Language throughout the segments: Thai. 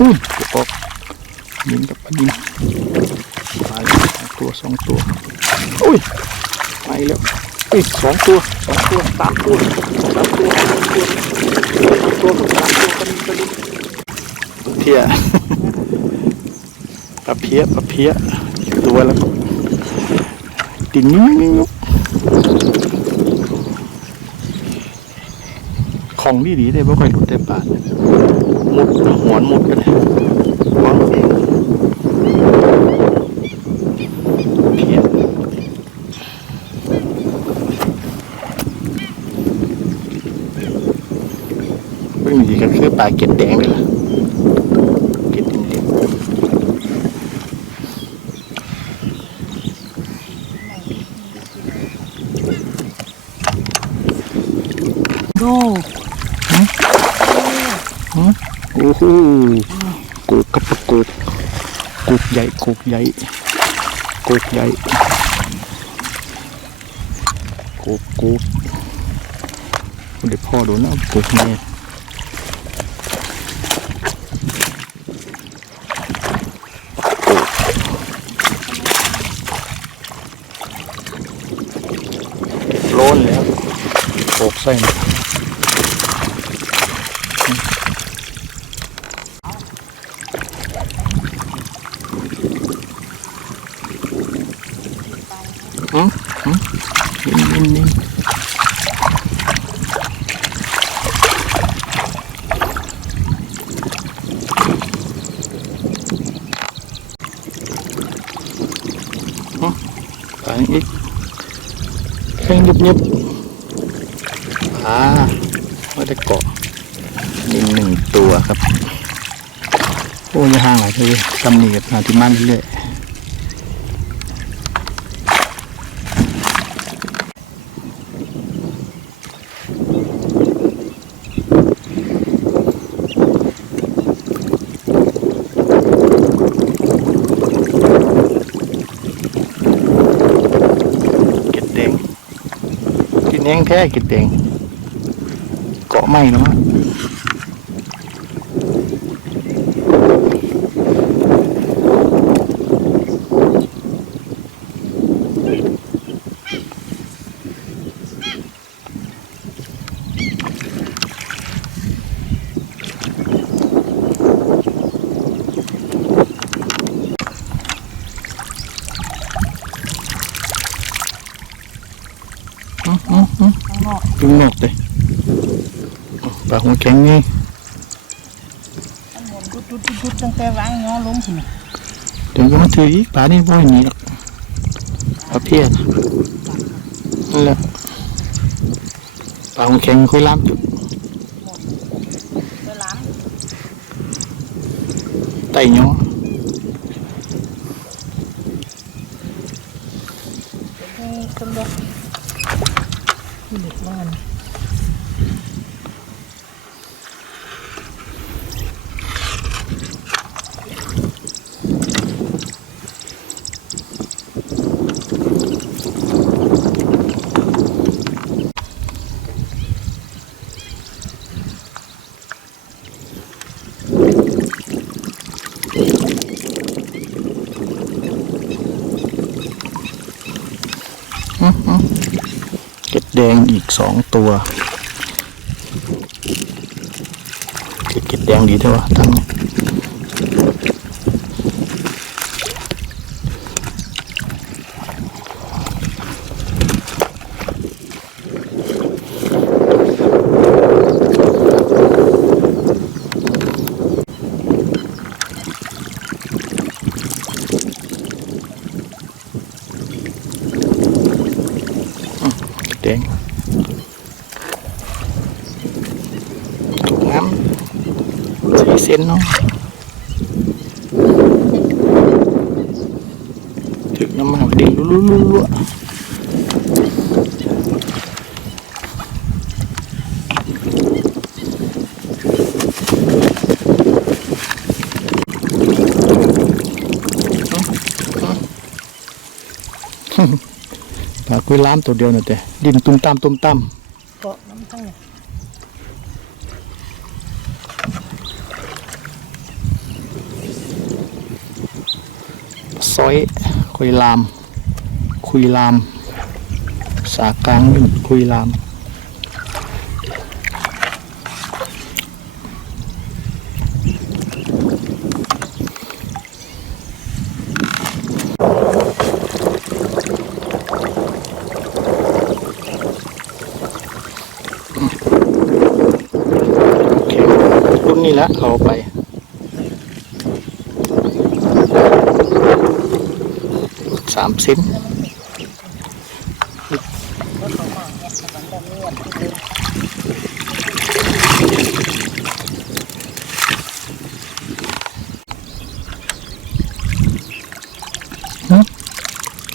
อุ้ยเดี๋ยวออกยิงกับปลาดินตายตัวสองตัวอุ้ยไปแล้วอ้ยสองตัวสองตัวสามตัวสามตัวสามตัวสามตัวสามตัวปลาดินปลาดินเพี้ยปลาเพี้ยปลาเพี้ยตัวแล้วดินนิ้วนิ้วขอ งดีดีได้บ่ค่อยหลุดได้ปาเนี่ยมุดหวนมุดกันเลยวางเองเพี้ยไม่มีกันคือปลาเก็ดแดงเลยล่ะเก็ดแดงๆ ดู โหกูดกับปะกูกูใหญ่กูใหญ่กูใหญ่กูกูเดี๋ยวพ่อโดนนะกูแม่โลนแล้วโอกไส้ นี่ยอืมอืมนิ่มนิ่มนิ่มอืมไปอีกแข่งเงียบเงียบอ่าไม่ได้เกาะอีกหนึ่งตัวครับ โอ้ยห่างหลายเลยตำหนิกับนาที่มันเรื่อยๆ เก็ดแดงกิน แห้งแท้กินเองเกาะไหมแล้วมั้างนอกจุงนกเลยปลาหัวแข็งนี่มันหมุนดุดดุดดุดดุดตั้งแต่วางง้อลงสิเดี๋ยวก็มาถืออีกปลานี่บ่อยหนีหรอกปลาเพี้ยนนั่นแหละปลาหัวแข็งคุยล้ำจุดไปล้างไต่ย้อ ให้ต้นดอกที่เด็กมัน อื้ออื้อ เก็ดแดงอีกสองตัวเก็ดแดงดีเท่าวะทั้งนี้เก็ดแดงถูกน้ำสี่เซนเนาะถึงน้ำมันดีลุ้ๆลุ้ๆปลาคุยล้ามตัวเดียวนะแต่ดินตุ้มตามตุ้มตาม เกาะน้ำทั้งเนี่ย ซอยคุยลาม คุยลาม สากลางหนึ่งคุยลามโอเครุ่นนี้ละเอาไป สามเซนก็เขามาเนี่ยมันจะนวดที่เป็น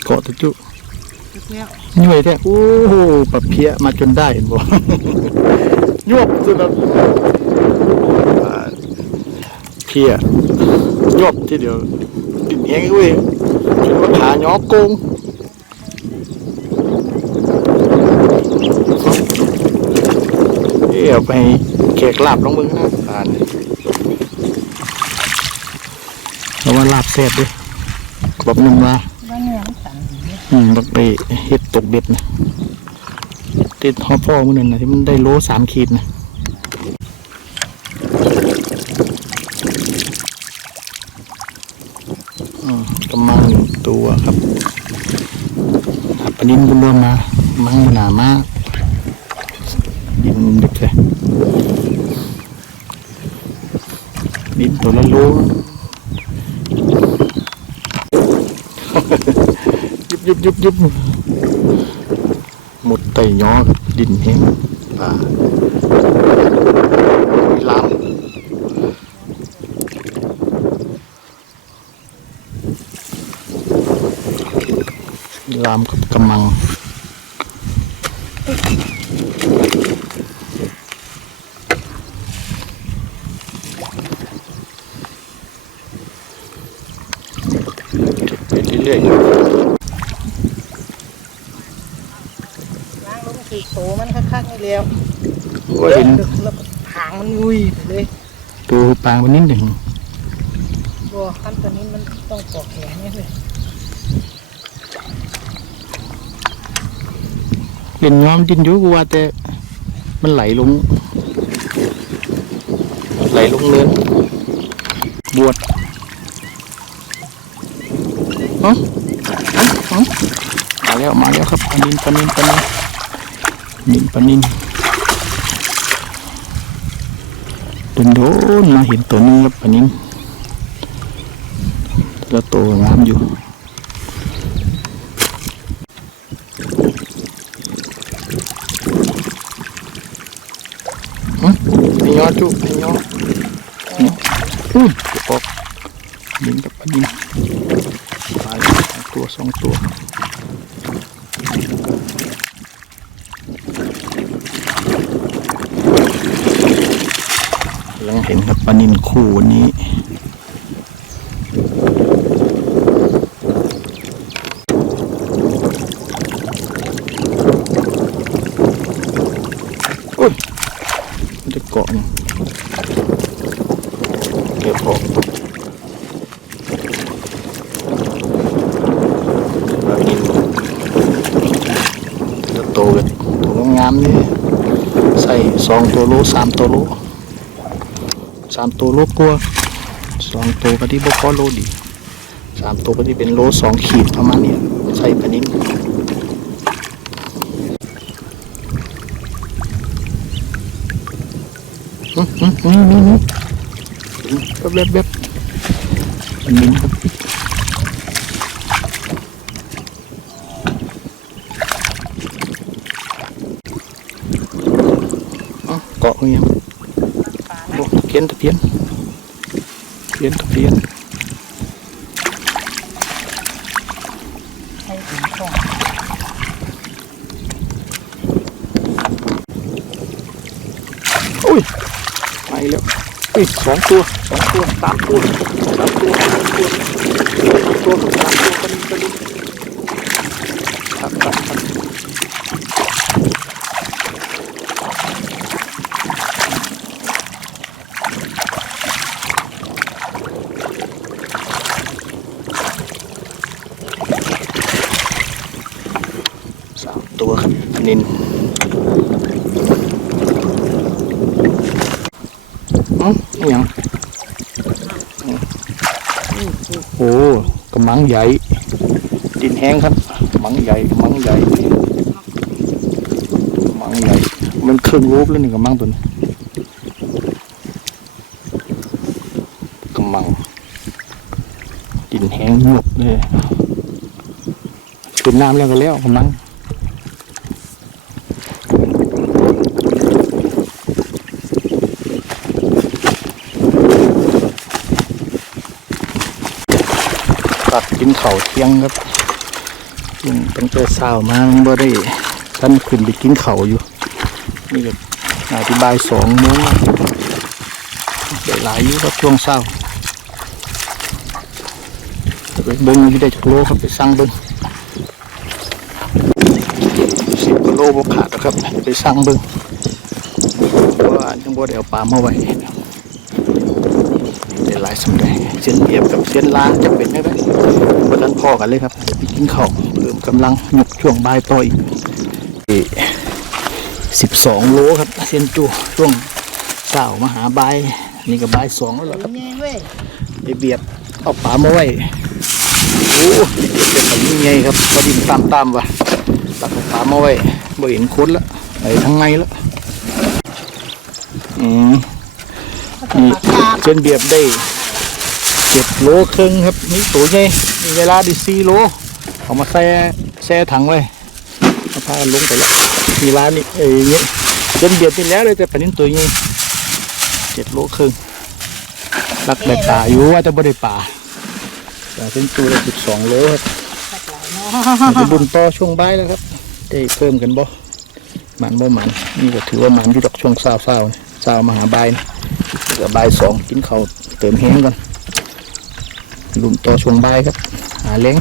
เกาะตะจุเนี่ยย่อยแท้โอ้โหปะเพี้ยมาจนได้เห็นบ่ยวบจนแบบอ่าเพี้ยยวบทีเดียวติดแหงเว้ยจนว่าขาย้อโกงเอ้ยเอาไปแขกลาบลองมึงนะอ่านเพราะว่าลาบแซ่บเด้วย บอกหนึ่งมาว่าเนื้อมันสั่นดีอืมบักไปเฮ็ดตกเบ็ดนะติดฮอพ่อมือนั่นนะที่มันได้โลสามขีดนะอืม กำมังหนึ่งตัวครับปลานินบุญรวมมา มังหนามากดินดึกเลยดินตัวละโลยุบยุบยุบยุบหมดไตย้อครับดินแห้งป่าลามลามกับกำมัง ไปเรื่อยๆล้างลงสีโตมันคักๆนี่แล้วว่าเห็นแล้วก็หางมันงุยไปเลยตัวปลาวันนิดหนึ่ง บัวขั้นตัวนี้มันต้องปอกแขนเนี่ยเลย เห็นย้อมดินอยู่กูว่าแต่มันไหลลง ไหลลงเนินบวชเอ้าเอ้าเอ้ามาแล้วมาแล้วครับปนินปนินปนินนินปนินโดนโดนมาเห็นตัวนี้ครับปนินแล้วโตงามอยู่ อ้ยอจุไอ้ยออุ้ยออกยิงกับปลาดินตายตัวสองตัวยังเห็นกับปลานินคู่วันนี้ โอ้ย มันจะเกาะนี่เก็บออกแบบนี้จะ โตกันตัวงามๆนี่ใส่สองตัวโลสามตัวโลสามตัวโลกลัวสองตัวก็ที่บกอโลดีสามตัวก็ที่เป็นโลสองขีดประมาณนี้ใส่ปนิ้นอืมอืมอืมอืมอืมแบบแบบแบบอันนี้ครับ อ๋อเกาะยังปลาโอ้เพี้ยนตะเพียนเพี้ยนตะเพียนองอุ้ยไปแล้วอุ้ยสองตัวสองตัวสามตัวสามตัวสามตัวสามตัวสามตัวกันกันครับครับครับ ตัวนินอืมอย่างโอ้กระมังใหญ่ ดินแห้งครับกะมังใหญ่กะมังใหญ่กะมังใหญ่ มันครึ่งรูปแล้วนี่กระมังตัวนี้กระมัง ดินแห้งหมดเลยขึ้นน้ำแล้วก็แล้วกำลัง ตัดกินเข่าวเที่ยงครับยังตั้งแต่เช้ามาบ่ได้ท่านขึ้นไปกินเข่าวอยู่ นี่ก็อธิบายสองโมงแล้วได้หลายอยู่ครับช่วงเช้าไปเบิ้งที่ได้จากโลครับไปสั่งเบิ้งสิบกิโลบขาดนะครับ ไปสั่งเบิ้งเพราะว่ายังบ่ได้เอาปลามาไว้ หลายสำได้เส้นเอียบกับเส้นลาจะเป็นได้ไหมบ่ทันพอกันเลยครับเดี๋ยวไปกินข้าวเพิ่มกำลังหยุกช่วงบ่ายต่ออีกสิบสองโลครับเส้นจูช่วงเช้ามาหาบ่ายนี่ก็บ่ายสองแล้วล่ะครับนี่เว้ยไปเบียดเอาปลามาไว้โอ้เป็นแบบนี้ไงครับพอดินตามตามๆว่ะตักเอาปลามาไว้บ่เห็นคนละไอ้ทั้งไงละอืมนี่เส้นเบียบได้ เจ็ดโลครึ่งครับนี่ตัวใหญ่มีเวลาด้สี่โลเอามาแช่แช่ถังไว้มาพาลงไปแล้วมีร้านนี่เอ้ยนี่เส้นเบียบที่แล้วเลยแต่ปลานี้ตัวใหญ่เจ็ดโลครึ่งรักได้ป่าอยู่ว่าจะบ่ได้ป่าแต่เป็นตัวละสิบสองโลครับจะบุญต่อช่วงบ่ายแล้วครับได้เพิ่มกันบ่หมันบ่หมันนี่ก็ถือว่าหมันที่ดอกช่วงเศร้าเศร้าเศร้ามาหาบ่ายนะเหลือบ่ายสองกินเขาเติมแห้งก่อน ลุมต่อช่วงใบครับ หาเล้ง